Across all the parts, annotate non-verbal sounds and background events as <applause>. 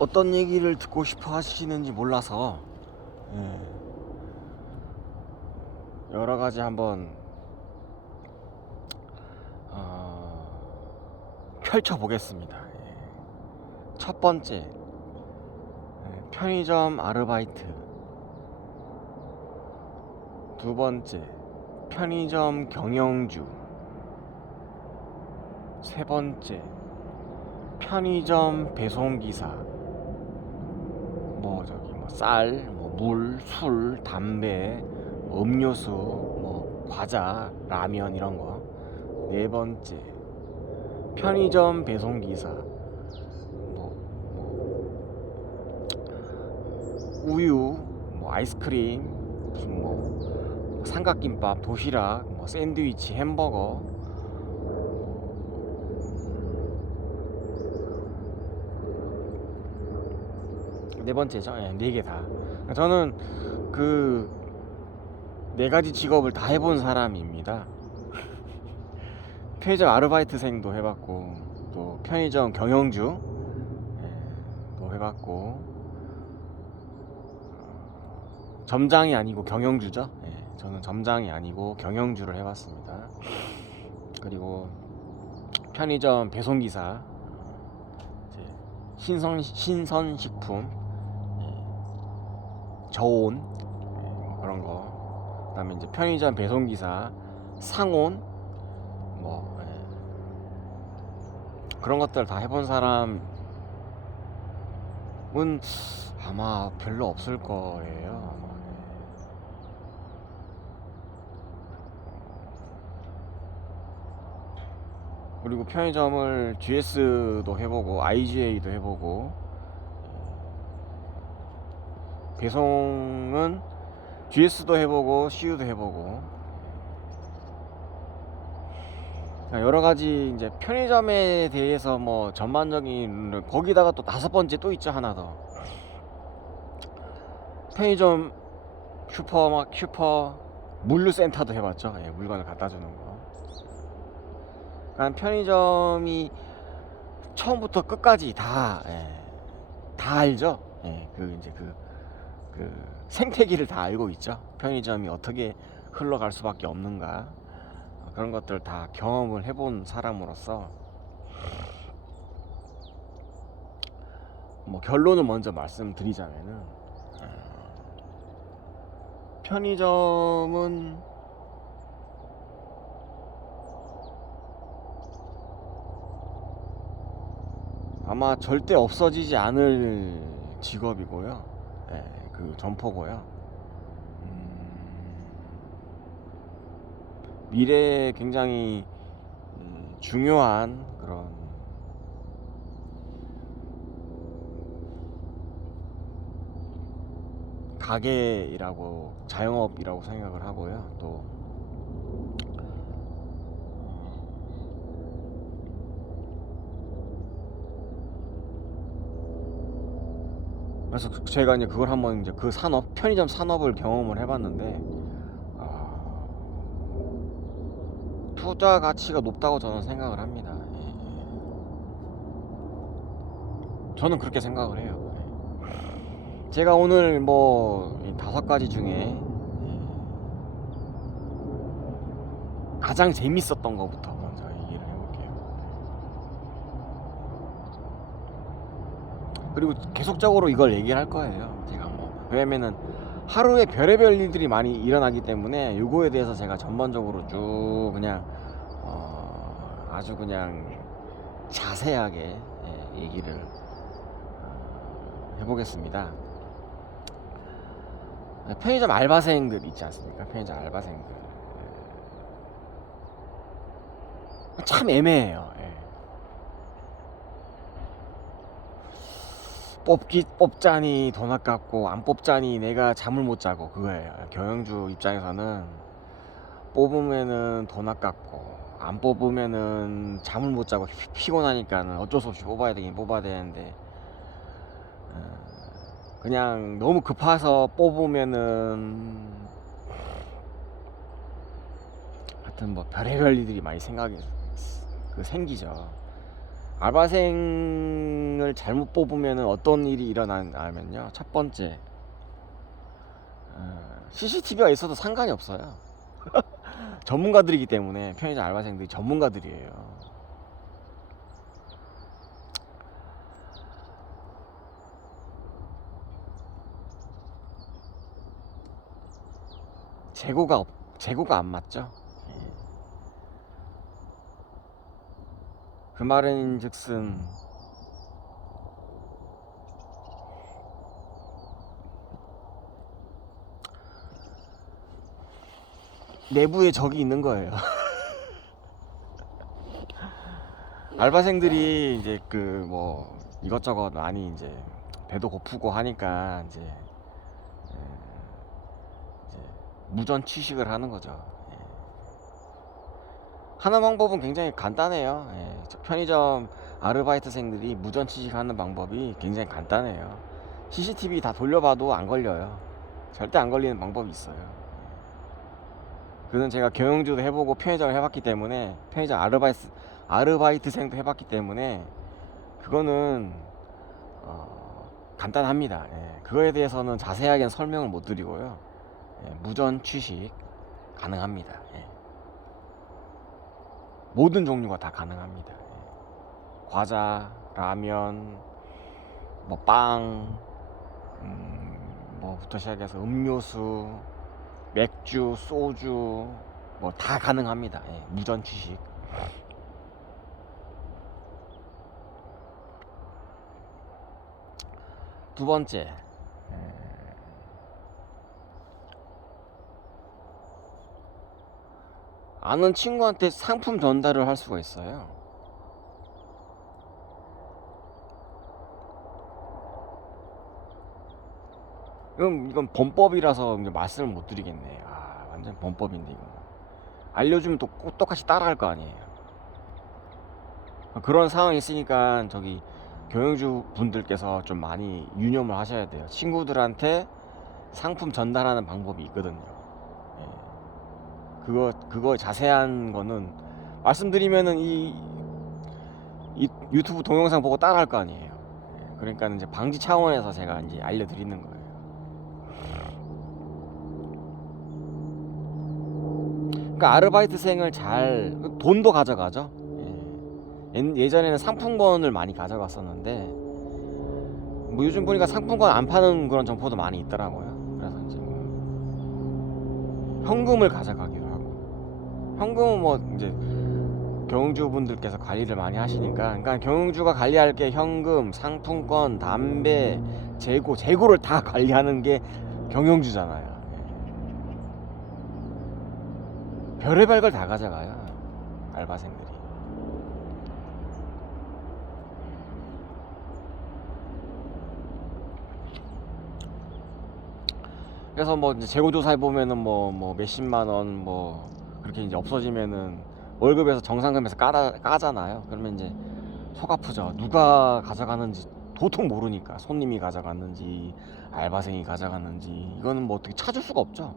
어떤 얘기를 듣고 싶어 하시는지 몰라서 예. 여러 가지 한번 어, 펼쳐 보겠습니다. 예. 첫 번째 예, 편의점 아르바이트 두 번째 편의점 경영주 세 번째 편의점 배송기사 뭐 저기 뭐 쌀, 뭐 물, 술, 담배, 뭐 음료수, 뭐 과자, 라면 이런 거. 네 번째 편의점 배송 기사 뭐, 뭐 우유, 뭐 아이스크림, 무슨 뭐 삼각김밥, 도시락, 뭐 샌드위치, 햄버거 네 번째죠. 예, 네개 다. 저는 그 네 가지 직업을 다 해본 사람입니다. <laughs> 편의점 아르바이트생도 해봤고 또 편의점 경영주 예, 도 해봤고 점장이 아니고 경영주죠. 예, 저는 점장이 아니고 경영주를 해봤습니다. 그리고 편의점 배송기사 신선 신선식품 예, 저온 예, 뭐 그런 거 그다음에 이제 편의점 배송 기사 상온 뭐 예, 그런 것들 다 해본 사람은 아마 별로 없을 거예요. 아마. 예. 그리고 편의점을 GS도 해보고 IGA도 해보고 예. 배송은 GS도 해보고 CU도 해보고. 여러 가지 이제 편의점에 대해서 뭐 전반적인 거기다가 또 다섯 번째 또 있죠 하나 더. 편의점 슈퍼 막 슈퍼 물류센터도 해봤죠. 예, 물건을 갖다 주는 거. 그러니까 편의점이 처음부터 끝까지 다, 예, 다 알죠? 예, 그 이제 그, 그 생태계를 다 알고 있죠 편의점이 어떻게 흘러갈 수밖에 없는가 그런 것들 다 경험을 해본 사람으로서 뭐 결론을 먼저 말씀드리자면은 편의점은 아마 절대 없어지지 않을 직업이고요. 예, 그 점포고요. 미래에 굉장히 음, 중요한 그런 가게이라고 자영업이라고 생각을 하고요. 또 그래서 제가 이제 그걸 한번 이제 그 산업 편의점 산업을 경험을 해봤는데 아, 투자 가치가 높다고 저는 생각을 합니다. 예, 예. 저는 그렇게 생각을 해요. 예. 제가 오늘 뭐이 다섯 가지 중에 예, 가장 재밌었던 것부터 먼저 얘기를 해볼게요. 그리고 계속적으로 이걸 얘기를 할 거예요. 제가 뭐 왜냐면은 하루에 별의별 일들이 많이 일어나기 때문에 요거에 대해서 제가 전반적으로 쭉 그냥 어, 아주 그냥 자세하게 예, 얘기를 어, 해보겠습니다. 편의점 알바생들 있지 않습니까? 편의점 알바생들 예. 참 애매해요. 예. 뽑기 뽑자니 돈 아깝고 안 뽑자니 내가 잠을 못 자고 그거예요. 경영주 입장에서는 뽑으면은 돈 아깝고 안 뽑으면은 잠을 못 자고 피- 피곤하니까는 어쩔 수 없이 뽑아야 되긴 뽑아야 되는데 어, 그냥 너무 급해서 뽑으면은 하여튼 뭐 별의별 일들이 많이 생각이 그 생기죠. 알바생을 잘못 뽑으면 어떤 일이 일어나냐면요. 첫 번째, 어, CCTV가 있어도 상관이 없어요. <laughs> 전문가들이기 때문에 편의점 알바생들이 전문가들이에요. 재고가 없, 재고가 안 맞죠. 예. 그 말은즉슨 내부에 적이 있는 거예요. <laughs> 알바생들이 이제 그 뭐 이것저것 많이 이제 배도 고프고 하니까 이제, 예, 이제 무전 취식을 하는 거죠. 예. 하는 방법은 굉장히 간단해요. 예, 저 편의점 아르바이트생들이 무전 취식하는 방법이 굉장히 간단해요. CCTV 다 돌려봐도 안 걸려요. 절대 안 걸리는 방법이 있어요. 그는 제가 경영주도 해보고 편의점을 해봤기 때문에 편의점 아르바이트 아르바이트생도 해봤기 때문에 그거는 어, 간단합니다. 예, 그거에 대해서는 자세하게 설명을 못 드리고요. 예, 무전 취식 가능합니다. 예. 모든 종류가 다 가능합니다. 예. 과자, 라면, 뭐 빵, 음, 뭐부터 시작해서 음료수, 맥주, 소주 뭐 다 가능합니다. 예, 무전 취식. 두 번째. 음, 아는 친구한테 상품 전달을 할 수가 있어요. 이건 이건 범법이라서 말씀을 못 드리겠네. 아 완전 범법인데 이거. 알려주면 또 꼭 똑같이 따라할 거 아니에요. 그런 상황이 있으니까 저기 경영주 분들께서 좀 많이 유념을 하셔야 돼요. 친구들한테 상품 전달하는 방법이 있거든요. 예. 그거 그거 자세한 거는 말씀드리면은 이, 이 유튜브 동영상 보고 따라할 거 아니에요. 예. 그러니까 이제 방지 차원에서 제가 이제 알려드리는 거예요. 그러니까 아르바이트생을 잘 돈도 가져가죠. 예. 옛- 예전에는 상품권을 많이 가져갔었는데 뭐 요즘 보니까 상품권 안 파는 그런 점포도 많이 있더라고요. 그래서 이제 뭐 현금을 가져가기도 하고 현금은 뭐 이제 경영주분들께서 관리를 많이 하시니까 그러니까 경영주가 관리할 게 현금, 상품권, 담배, 재고, 재고를 다 <laughs> 관리하는 게 경영주잖아요. 예. 별의별 걸 다 가져가요. 알바생들이. 그래서 뭐 재고 조사해 보면은 뭐 뭐 몇십만 원 뭐 그렇게 이제 없어지면은 월급에서 정상금에서 까다, 까잖아요. 그러면 이제 속 아프죠. 누가 가져가는지 도통 모르니까 손님이 가져갔는지 알바생이 가져갔는지 이거는 뭐 어떻게 찾을 수가 없죠.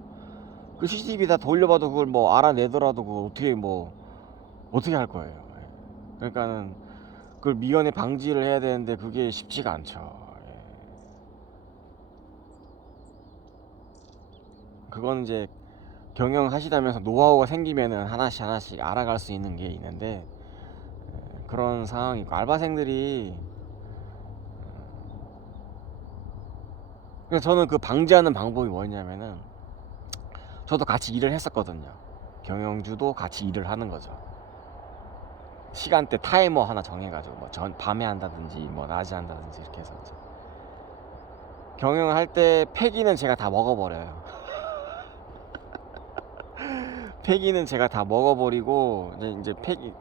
그 CCTV 다 돌려봐도 그걸 뭐 알아내더라도 그걸 어떻게 뭐 어떻게 할 거예요. 예. 그러니까는 그걸 미연에 방지를 해야 되는데 그게 쉽지가 않죠. 예. 그건 이제 경영하시다면서 노하우가 생기면은 하나씩 하나씩 알아갈 수 있는 게 있는데 예, 그런 상황이고 알바생들이 저는 그 방지하는 방법이 뭐냐면은 저도 같이 일을 했었거든요. 경영주도 같이 일을 하는 거죠. 시간대 타이머 하나 정해가지고 뭐 전 밤에 한다든지 뭐 낮에 한다든지 이렇게 해서 이제 경영할 때 폐기는 제가 다 먹어버려요. 폐기는 제가 다 먹어버리고 이제 이제 폐기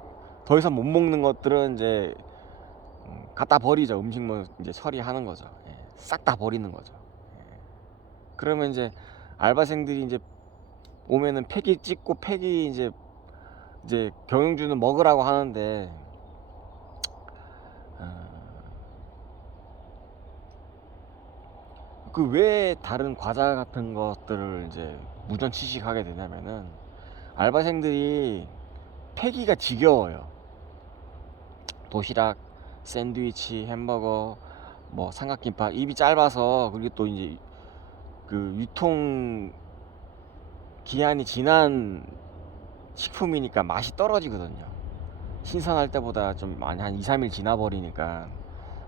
더 이상 못 먹는 것들은 이제 음, 갖다 버리죠. 음식물 이제 처리하는 거죠. 예, 싹다 버리는 거죠. 예. 그러면 이제 알바생들이 이제 오면은 폐기 찍고 폐기 이제 이제 경영주는 먹으라고 하는데 그 왜 다른 과자 같은 것들을 이제 무전 취식하게 되냐면은 알바생들이 폐기가 지겨워요. 도시락 샌드위치, 햄버거, 뭐 삼각김밥 입이 짧아서 그리고 또 이제 그 유통 기한이 지난 식품이니까 맛이 떨어지거든요. 신선할 때보다 좀 많이 한 2, 3일 지나 버리니까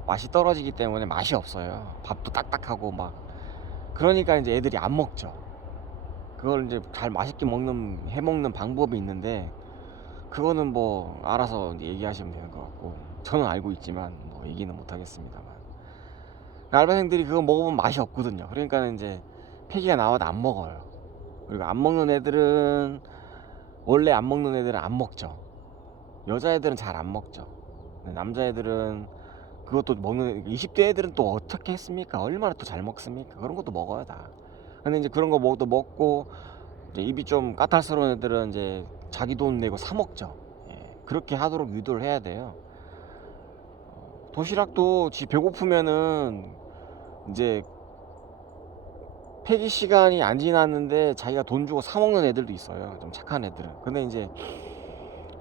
맛이 떨어지기 때문에 맛이 없어요. 밥도 딱딱하고 막 그러니까 이제 애들이 안 먹죠. 그걸 이제 잘 맛있게 먹는 해 먹는 방법이 있는데 그거는 뭐 알아서 얘기하시면 되는 것 같고 저는 알고 있지만 뭐 얘기는 못 하겠습니다만 알바생들이 그거 먹으면 맛이 없거든요. 그러니까 이제 폐기가 나와도 안 먹어요. 그리고 안 먹는 애들은 원래 안 먹는 애들은 안 먹죠. 여자애들은 잘 안 먹죠. 남자애들은 그것도 먹는 20대 애들은 또 어떻게 했습니까? 얼마나 또 잘 먹습니까? 그런 것도 먹어요 다. 근데 이제 그런 거 먹도 먹고 이제 입이 좀 까탈스러운 애들은 이제 자기 돈 내고 사 먹죠. 예, 그렇게 하도록 유도를 해야 돼요. 어, 도시락도 지 배고프면은 이제 폐기 시간이 안 지났는데 자기가 돈 주고 사 먹는 애들도 있어요. 좀 착한 애들은. 근데 이제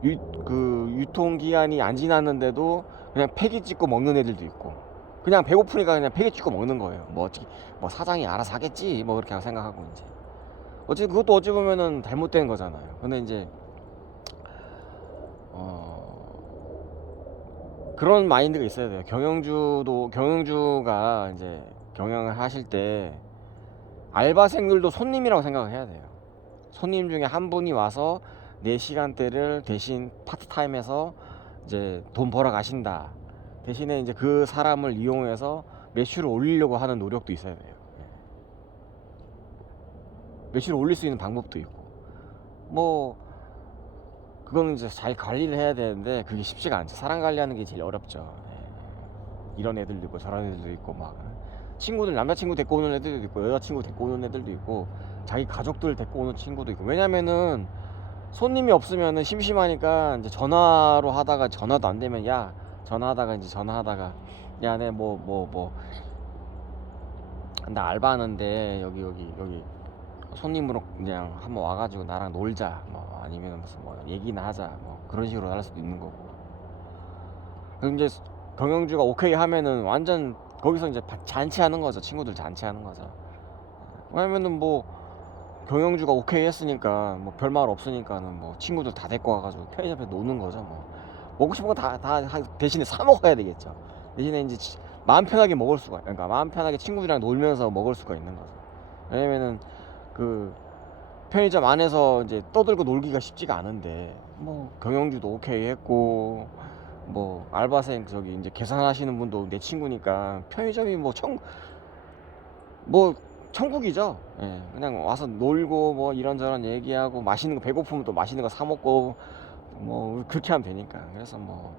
유, 그 유통 기한이 안 지났는데도 그냥 폐기 찍고 먹는 애들도 있고 그냥 배고프니까 그냥 폐기 찍고 먹는 거예요. 뭐 어떻게 뭐 사장이 알아서 하겠지 뭐 그렇게 생각하고 이제 어찌 그것도 어찌 보면은 잘못된 거잖아요. 근데 이제 어 그런 마인드가 있어야 돼요. 경영주도 경영주가 이제 경영을 하실 때 알바생들도 손님이라고 생각을 해야 돼요. 손님 중에 한 분이 와서 내 시간대를 대신 파트타임해서 이제 돈 벌어 가신다. 대신에 이제 그 사람을 이용해서 매출을 올리려고 하는 노력도 있어야 돼요. 예. 매출을 올릴 수 있는 방법도 있고. 뭐 그거는 이제 잘 관리를 해야 되는데 그게 쉽지가 않죠. 사람 관리하는 게 제일 어렵죠. 예. 이런 애들도 있고 저런 애들도 있고 막 친구들 남자친구 데리고 오는 애들도 있고 여자친구 데리고 오는 애들도 있고 자기 가족들 데리고 오는 친구도 있고 왜냐면은 손님이 없으면은 심심하니까 이제 전화로 하다가 전화도 안 되면 야 전화하다가 이제 전화하다가 야 내 뭐 뭐 뭐. 나 알바하는데 여기 여기 여기 손님으로 그냥 한번 와가지고 나랑 놀자 뭐 아니면 무슨 뭐 얘기나 하자 뭐 그런 식으로 할 수도 있는 거고. 그럼 이제 경영주가 오케이 하면은 완전 거기서 이제 바- 잔치하는 거죠. 친구들 잔치하는 거죠. 왜냐면은 뭐 경영주가 오케이 했으니까 뭐 별말 없으니까는 뭐 친구들 다 데리고 와가지고 편의점에서 노는 거죠 뭐 먹고 싶은 거 다 다 대신에 사 먹어야 되겠죠 대신에 이제 치- 마음 편하게 먹을 수가 그러니까 마음 편하게 친구들이랑 놀면서 먹을 수가 있는 거죠 왜냐면은 그 편의점 안에서 이제 떠들고 놀기가 쉽지가 않은데 뭐 경영주도 오케이 했고 뭐 알바생 저기 이제 계산하시는 분도 내 친구니까 편의점이 뭐 청 뭐 천국이죠. 예, 그냥 와서 놀고 뭐 이런저런 얘기하고 맛있는 거 배고프면 또 맛있는 거 사 먹고 뭐 그렇게 하면 되니까. 그래서 뭐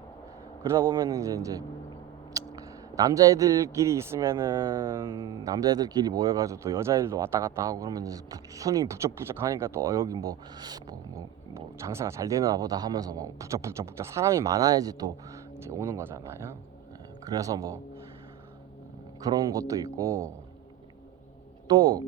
그러다 보면은 이제 이제 남자애들끼리 있으면은 남자애들끼리 모여가지고 또 여자애들도 왔다 갔다 하고 그러면 이제 북- 손이 북적북적 하니까 또 어, 여기 뭐 뭐 뭐 뭐 장사가 잘 되나 보다 하면서 뭐 북적북적 북적 사람이 많아야지 또 이제 오는 거잖아요. 예, 그래서 뭐 그런 것도 있고 또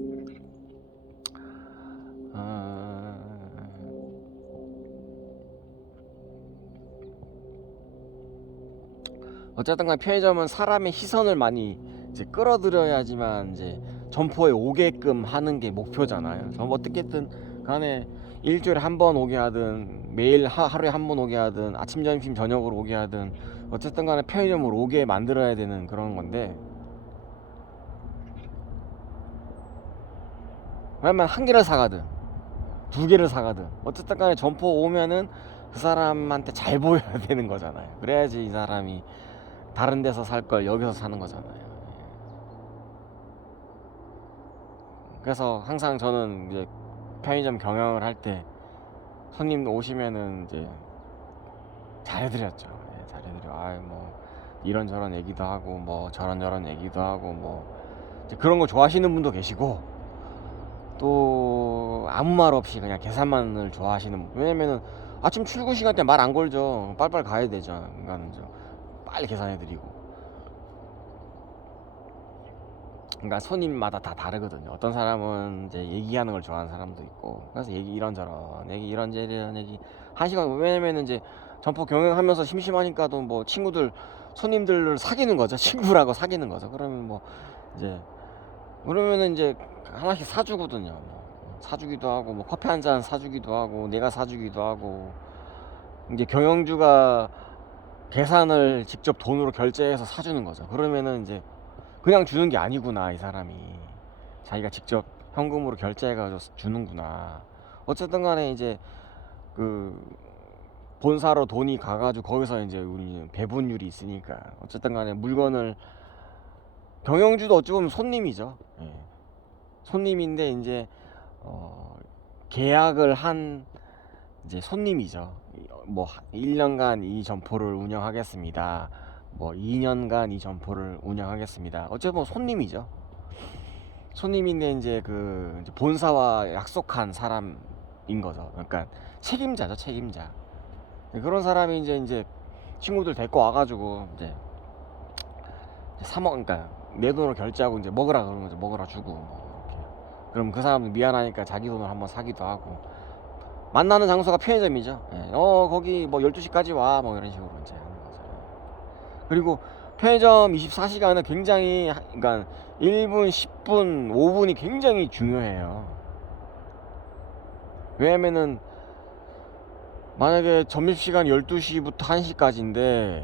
어쨌든 간 편의점은 사람의 시선을 많이 이제 끌어들여야지만 이제 점포에 오게끔 하는 게 목표잖아요. 저 어떻게든 간에 일주일에 한 번 오게 하든 매일 하, 하루에 한 번 오게 하든 아침 점심 저녁으로 오게 하든 어쨌든 간에 편의점을 오게 만들어야 되는 그런 건데 왜냐면 한 개를 사가든 두 개를 사가든 어쨌든 간에 점포 오면은 그 사람한테 잘 보여야 되는 거잖아요. 그래야지 이 사람이 다른 데서 살 걸 여기서 사는 거잖아요. 예. 그래서 항상 저는 이제 편의점 경영을 할 때 손님 오시면은 이제 잘해드렸죠. 예, 잘해드려. 아이 뭐 이런저런 얘기도 하고 뭐 저런저런 얘기도 하고 뭐 그런 거 좋아하시는 분도 계시고 또 아무 말 없이 그냥 계산만을 좋아하시는 분. 왜냐면은 아침 출근 시간 때 말 안 걸죠. 빨빨 가야 되죠. 그러니까 저 빨리 계산해드리고. 그러니까 손님마다 다 다르거든요. 어떤 사람은 이제 얘기하는 걸 좋아하는 사람도 있고, 그래서 얘기 이런저런 얘기 이런저런 얘기 한 시간 왜냐면은 이제 점포 경영하면서 심심하니까도 뭐 친구들 손님들을 사귀는 거죠. <laughs> 친구라고 사귀는 거죠. 그러면 뭐 이제 그러면은 이제 하나씩 사주거든요. 뭐 사주기도 하고 뭐 커피 한 잔 사주기도 하고 내가 사주기도 하고 이제 경영주가 계산을 직접 돈으로 결제해서 사주는 거죠. 그러면은 이제 그냥 주는 게 아니구나 이 사람이 자기가 직접 현금으로 결제해가지고 주는구나. 어쨌든 간에 이제 그 본사로 돈이 가가지고 거기서 이제 우리 배분율이 있으니까 어쨌든 간에 물건을 경영주도 어찌 보면 손님이죠. 예. 손님인데 이제 어 계약을 한 이제 손님이죠. 이- 뭐 1년간 이 점포를 운영하겠습니다. 뭐 2년간 이 점포를 운영하겠습니다. 어찌 보면 손님이죠. 손님인데 이제 그 이제 본사와 약속한 사람인 거죠. 그러니까 책임자죠, 책임자. 그런 사람이 이제 이제 친구들 데리고 와가지고 이제 사 먹, 그러니까 내 돈으로 결제하고 이제 먹으라 그러는 거죠. 먹으라 주고 뭐 이렇게. 그럼 그 사람은 미안하니까 자기 돈으로 한번 사기도 하고 만나는 장소가 편의점이죠. 예. 어 거기 뭐 12시까지 와 뭐 이런 식으로 이제 하는 거죠. 그리고 편의점 24시간은 굉장히 하- 그러니까 1분, 10분, 5분이 굉장히 중요해요. 왜냐면은 만약에 점심시간 12시부터 1시까지인데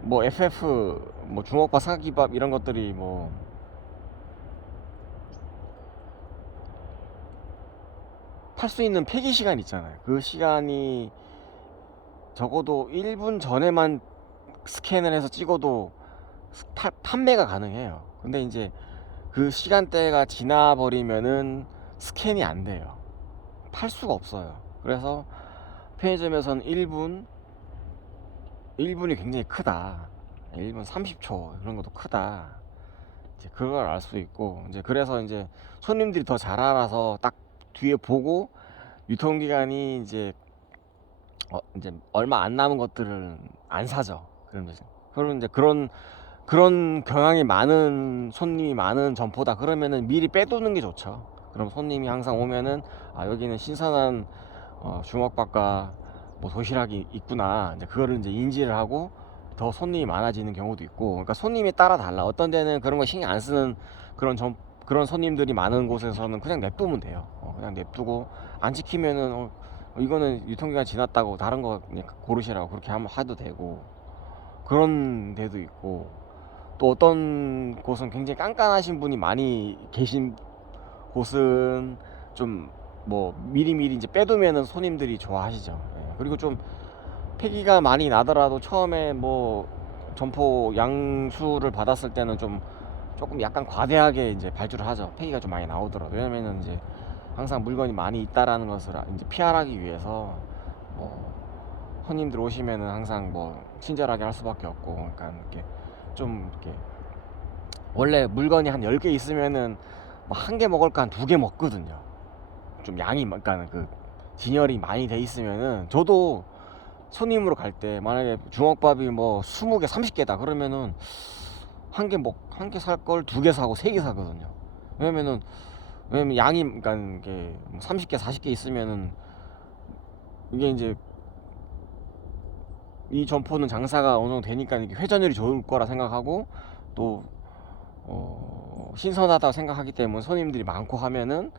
뭐 FF 뭐 주먹밥 삼각김밥 이런 것들이 뭐 팔수 있는 폐기 시간 있잖아요. 그 시간이 적어도 1분 전에만 스캔을 해서 찍어도 스- 파- 판매가 가능해요. 근데 이제 그 시간대가 지나버리면은 스캔이 안 돼요. 팔 수가 없어요. 그래서 편의점에서는 1분, 1분이 굉장히 크다. 1분 30초 이런 것도 크다. 이제 그걸 알 수 있고 이제 그래서 이제 손님들이 더 잘 알아서 딱 뒤에 보고 유통기간이 이제 어, 이제 얼마 안 남은 것들을 안 사죠. 그러면 이제 그러면 이제 그런 그런 경향이 많은 손님이 많은 점포다 그러면은 미리 빼두는 게 좋죠. 그럼 손님이 항상 오면은 아 여기는 신선한 어, 주먹밥과 뭐 도시락이 있구나. 이제 그거를 이제 인지를 하고 더 손님이 많아지는 경우도 있고. 그러니까 손님이 따라 달라. 어떤 데는 그런 거 신경 안 쓰는 그런 점 그런 손님들이 많은 곳에서는 그냥 냅두면 돼요. 어, 그냥 냅두고 안 지키면은 어, 이거는 유통기간 지났다고 다른 거 고르시라고 그렇게 하면 해도 되고 그런 데도 있고 또 어떤 곳은 굉장히 깐깐하신 분이 많이 계신 곳은 좀 뭐 미리미리 이제 빼두면은 손님들이 좋아하시죠. 예. 그리고 좀 폐기가 많이 나더라도 처음에 뭐 점포 양수를 받았을 때는 좀 조금 약간 과대하게 이제 발주를 하죠. 폐기가 좀 많이 나오더라도 왜냐면은 이제 항상 물건이 많이 있다라는 것을 아- 이제 피하기 위해서 뭐 손님들 오시면은 항상 뭐 친절하게 할 수밖에 없고 그러니까 이렇게 좀 이렇게 원래 물건이 한 10개 있으면은 뭐 한개 먹을 거한두 개 먹거든요. 좀 양이 마- 그러니까 그 진열이 많이 돼 있으면은 저도 손님으로 갈 때 만약에 주먹밥이 뭐 20개, 30개다 그러면은 한 개 먹 한 개 살 걸 두 개 사고 세 개 사거든요. 왜냐면은 왜냐면 양이 그러니까 이게 30개, 40개 있으면은 이게 이제 이 점포는 장사가 어느 정도 되니까 이게 회전율이 좋을 거라 생각하고 또 어, 신선하다 생각하기 때문에 손님들이 많고 하면은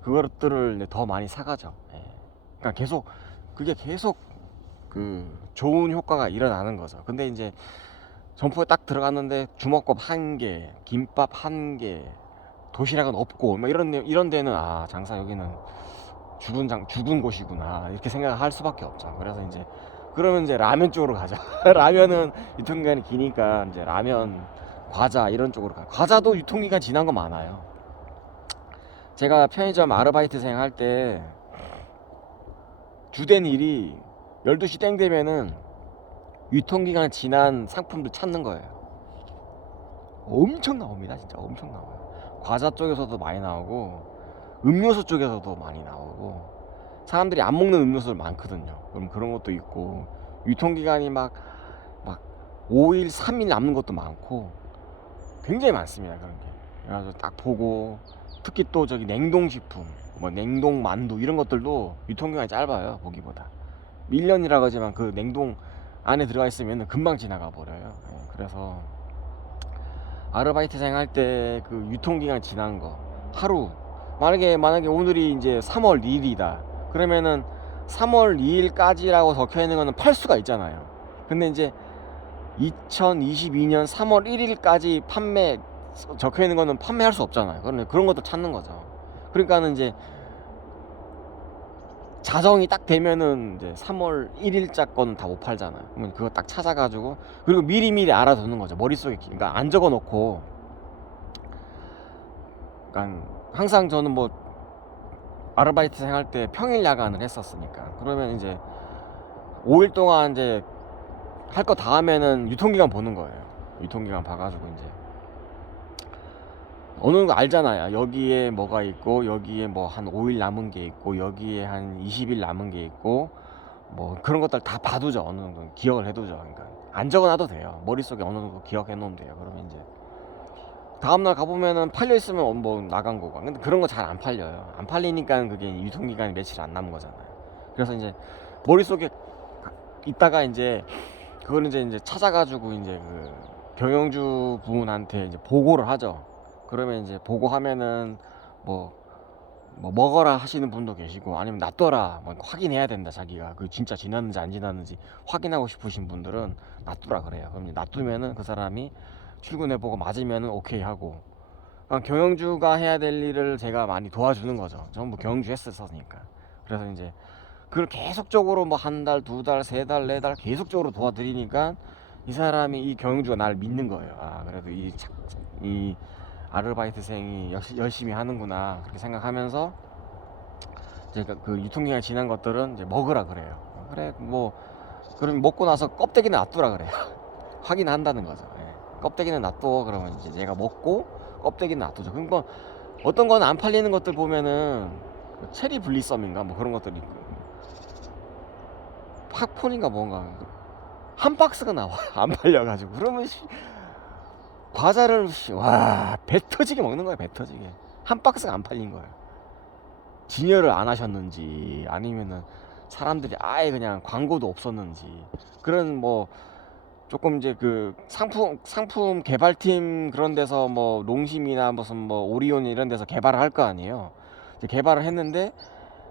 그것들을 더 많이 사가죠. 예. 그러니까 계속 그게 계속 그 좋은 효과가 일어나는 거죠. 근데 이제 점포에 딱 들어갔는데 주먹밥 한 개, 김밥 한 개, 도시락은 없고 뭐 이런 데- 이런 데는 아 장사 여기는 죽은 장 죽은 곳이구나 이렇게 생각할 수밖에 없죠. 그래서 이제 그러면 이제 라면 쪽으로 가죠. <laughs> 라면은 유통기간이 기니까 이제 라면, 과자 이런 쪽으로 가. 과자도 유통기간 지난 거 많아요. 제가 편의점 아르바이트생 할때 주된 일이 12시 땡 되면은 유통기간 지난 상품들 찾는 거예요. 엄청 나옵니다. 진짜 엄청 나와요. 과자 쪽에서도 많이 나오고 음료수 쪽에서도 많이 나오고 사람들이 안 먹는 음료수들 많거든요. 그럼 그런 것도 있고 유통기간이 막 막 5일, 3일 남는 것도 많고 굉장히 많습니다. 그런 게. 그래서 딱 보고 특히 또 저기 냉동식품, 뭐 냉동 만두 이런 것들도 유통기간이 짧아요. 보기보다. 1년이라고 하지만 그 냉동 안에 들어가 있으면 금방 지나가 버려요. 예, 그래서 아르바이트생 할때그 유통기간 지난 거 하루 만약에 만약에 오늘이 이제 3월 2일이다 그러면은 3월 2일까지라고 적혀 있는 거는 팔 수가 있잖아요. 근데 이제 2022년 3월 1일까지 판매 적혀 있는 거는 판매할 수 없잖아요. 그러면 그런 것도 찾는 거죠. 그러니까는 이제 자정이 딱 되면은 이제 3월 1일자 거는 다못 팔잖아요. 그러면 그거 딱 찾아가지고 그리고 미리미리 알아두는 거죠. 머릿속에 그러니까 안 적어 놓고 그러니까 항상 저는 뭐 아르바이트 생활 때 평일 야간을 했었으니까 그러면 이제 5일 동안 이제 할 거 다 하면은 유통기간 보는 거예요. 유통기간 봐가지고 이제 어느 거 알잖아요. 여기에 뭐가 있고 여기에 뭐 한 5일 남은 게 있고 여기에 한 20일 남은 게 있고 뭐 그런 것들 다 봐두죠. 어느 정도 기억을 해두죠. 그러니까 안 적어놔도 돼요. 머릿속에 어느 정도 기억해 놓으면 돼요. 그러면 이제 다음날 가보면은 팔려 있으면 뭐 나간 거고. 근데 그런 거 잘 안 팔려요. 안 팔리니까 그게 유통기간이 며칠 안 남은 거잖아요. 그래서 이제 머릿속에 있다가 이제 그걸 이제 이제 찾아가지고 이제 그 경영주 분한테 이제 보고를 하죠. 그러면 이제 보고하면은 뭐, 뭐 먹어라 하시는 분도 계시고 아니면 놔둬라 뭐 확인해야 된다 자기가 그 진짜 지났는지 안 지났는지 확인하고 싶으신 분들은 놔두라 그래요. 그럼 놔두면은 그 사람이 출근해보고 맞으면은 오케이 하고 그러니까 경영주가 해야 될 일을 제가 많이 도와주는 거죠. 전부 경영주 했었으니까. 그래서 이제 그걸 계속적으로 뭐 한 달, 두 달, 세 달, 네 달 계속적으로 도와드리니까 이 사람이 이 경영주가 나를 믿는 거예요. 아 그래도 이, 착- 이 아르바이트생이 역 열심히 하는구나 그렇게 생각하면서 제가 그 유통기한 지난 것들은 이제 먹으라 그래요. 그래 뭐 그럼 먹고 나서 껍데기는 놔두라 그래요. <laughs> 확인한다는 거죠. 예. 껍데기는 놔둬 그러면 이제 얘가 먹고 껍데기는 놔두죠. 그러니까 어떤 건 안 팔리는 것들 보면은 그 체리 블리썸인가 뭐 그런 것들이 있고 팝콘인가 뭔가 한 박스가 나와 <laughs> 안 팔려가지고 그러면 씨, 과자를 씨, 와, 배 터지게 먹는 거야, 배 터지게. 한 박스가 안 팔린 거예요. 진열을 안 하셨는지 아니면은 사람들이 아예 그냥 광고도 없었는지 그런 뭐 조금 이제 그 상품 상품 개발팀 그런 데서 뭐 농심이나 무슨 뭐 오리온 이런 데서 개발을 할 거 아니에요. 개발을 했는데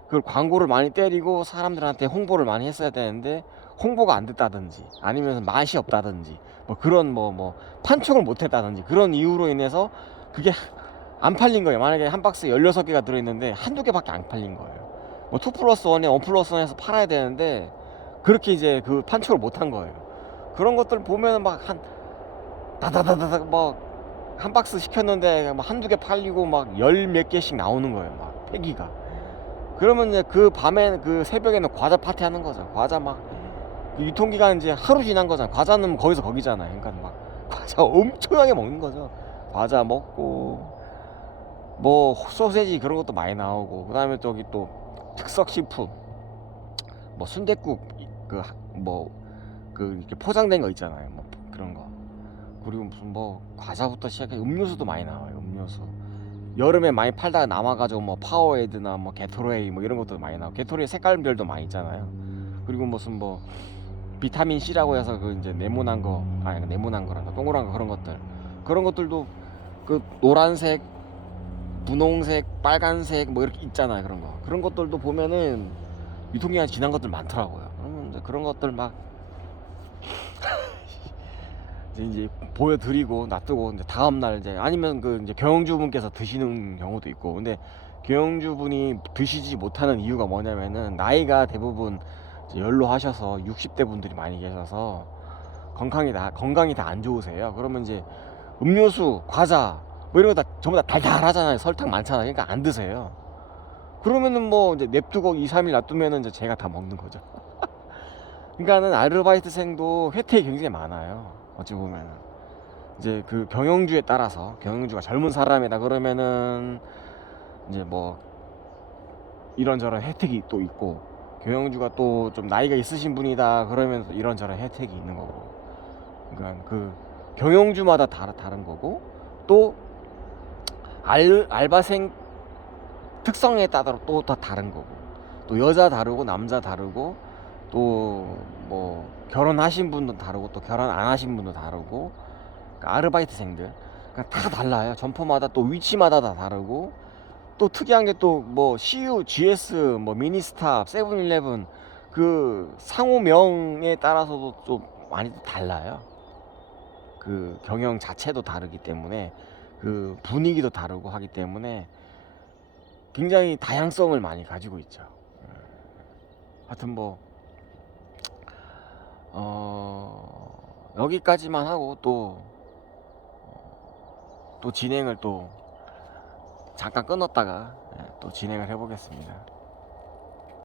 그걸 광고를 많이 때리고 사람들한테 홍보를 많이 했어야 되는데 홍보가 안 됐다든지 아니면 맛이 없다든지 뭐 그런 뭐뭐 판촉을 못 했다든지 그런 이유로 인해서 그게 안 팔린 거예요. 만약에 한 박스에 16개가 들어있는데 한두 개밖에 안 팔린 거예요. 뭐2 플러스 1에 1 플러스 1에서 팔아야 되는데 그렇게 이제 그 판촉을 못 한 거예요. 그런 것들 보면은 막한 다다다다닥 막한 박스 시켰는데 막 한두 개 팔리고 막 열 몇 개씩 나오는 거예요. 막 폐기가. 그러면 이제 그 밤에 그 새벽에는 과자 파티 하는 거죠. 과자 막그 유통기간 이제 하루 지난 거잖아. 과자는 거기서 거기잖아요. 그러니까 막 과자 <laughs> 엄청나게 먹는 거죠. 과자 먹고 뭐 소세지 그런 것도 많이 나오고 그다음에 저기 또 특석 식품 뭐 순댓국 그 뭐그 포장된 거 있잖아요. 뭐 그런 거. 그리고 무슨 뭐 과자부터 시작해 음료수도 많이 나와요. 음료수. 여름에 많이 팔다가 남아가지고 뭐 파워에이드나 뭐 게토레이 뭐 이런 것도 많이 나오고 게토레이 색깔별도 많이 있잖아요. 그리고 무슨 뭐 비타민 C라고 해서 그 이제 네모난 거 아니 네모난 거란다. 동그란 거 그런 것들. 그런 것들도 그 노란색 분홍색 빨간색 뭐 이렇게 있잖아요 그런 거. 그런 것들도 보면은 유통기한 지난 것들 많더라고요. 그러면 이제 그런 것들 막 <laughs> 이제 보여드리고 놔두고 이제 다음 날 이제 아니면 그 이제 경영주분께서 드시는 경우도 있고. 근데 경영주분이 드시지 못하는 이유가 뭐냐면은 나이가 대부분 연로하셔서 60대 분들이 많이 계셔서 건강이 다 건강이 다 안 좋으세요. 그러면 이제 음료수, 과자 뭐 이런 거 다 전부 다 달달하잖아요. 설탕 많잖아요. 그러니까 안 드세요. 그러면은 뭐 이제 냅두고 2, 3일 놔두면은 이제 제가 다 먹는 거죠. <laughs> 그러니까는 아르바이트생도 혜택이 굉장히 많아요. 어찌 보면은 이제 그 경영주에 따라서 경영주가 젊은 사람이다 그러면은 이제 뭐 이런저런 혜택이 또 있고 경영주가 또 좀 나이가 있으신 분이다 그러면 이런저런 혜택이 있는 거고. 그러니까 그 경영주마다 다, 다른 거고. 또 알, 알바생 특성에 따라 또 다 다른 거고. 또 여자 다르고 남자 다르고 또 뭐 결혼하신 분도 다르고 또 결혼 안 하신 분도 다르고. 그러니까 아르바이트생들. 그러니까 다 달라요. 점포마다 또 위치마다 다 다르고 또 특이한 게 또 뭐 CU, GS, 뭐 미니스탑, 세븐일레븐 그 상호명에 따라서도 좀 많이 또 달라요. 그 경영 자체도 다르기 때문에 그 분위기도 다르고 하기 때문에 굉장히 다양성을 많이 가지고 있죠. 음. 하여튼 뭐 어, 여기까지만 하고 또, 어, 또 진행을 또 잠깐 끊었다가 예, 또 진행을 해보겠습니다.